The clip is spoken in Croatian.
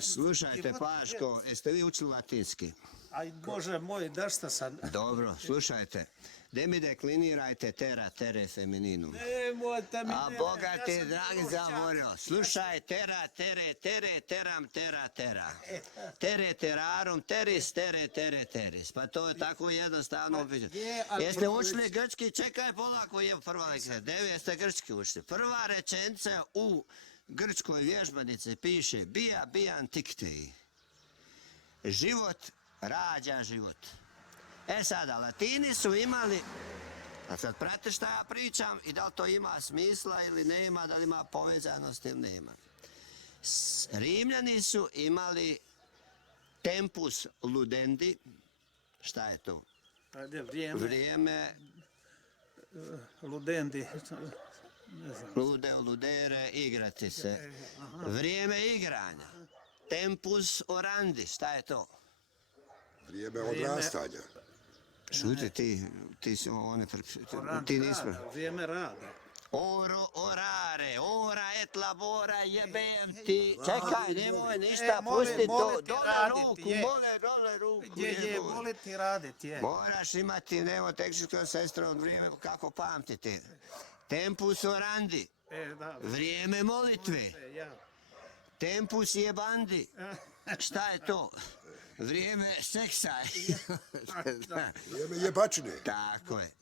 Slušajte, Paško, jeste vi učili latinski? Aj, Bože moj, da šta sam? Dobro, slušajte. De mi deklinirajte tera, tere, femininu. Nemojte mi, A Boga ti, dragi zamorio. Slušaj, tera, tere, tere, teram, tera, tera. Tere, terarum, teris, tere, tere, teris. Pa to je tako jednostavno. Jeste učili grčki? Čekaj, polako je prva lekcija. Devi, jeste grčki učili. Prva rečenica u grčkoj vježbanici piše bija, bijan, tiktei. Život rađa život. E sada, Latini su imali, a sad prate šta ja pričam i da li to ima smisla ili nema, da li ima povezanost ili nema. Rimljani su imali tempus ludendi, šta je to? Ajde, vrijeme, Vrijeme, ludendi, ne znam. lude, ludere, igrati se. Vrijeme igranja. Tempus orandi, šta je to? Vrijeme odrastanja. Šuti, ti si one, ti nismo. Vrijeme rada. Oro, orare, ora et labora, jebem ti. Čekaj, nemoj ništa, pusti to. Dole ruku, dole ruku. Je, voliti raditi, je. Moraš imati nemotehničko sestro vrijeme, kako pamtiti. Tempus orandi, Da, vrijeme molitve. ja. Tempus jebandi. Šta je to? Vrijeme seksa. Vrijeme jebačine. Tako je.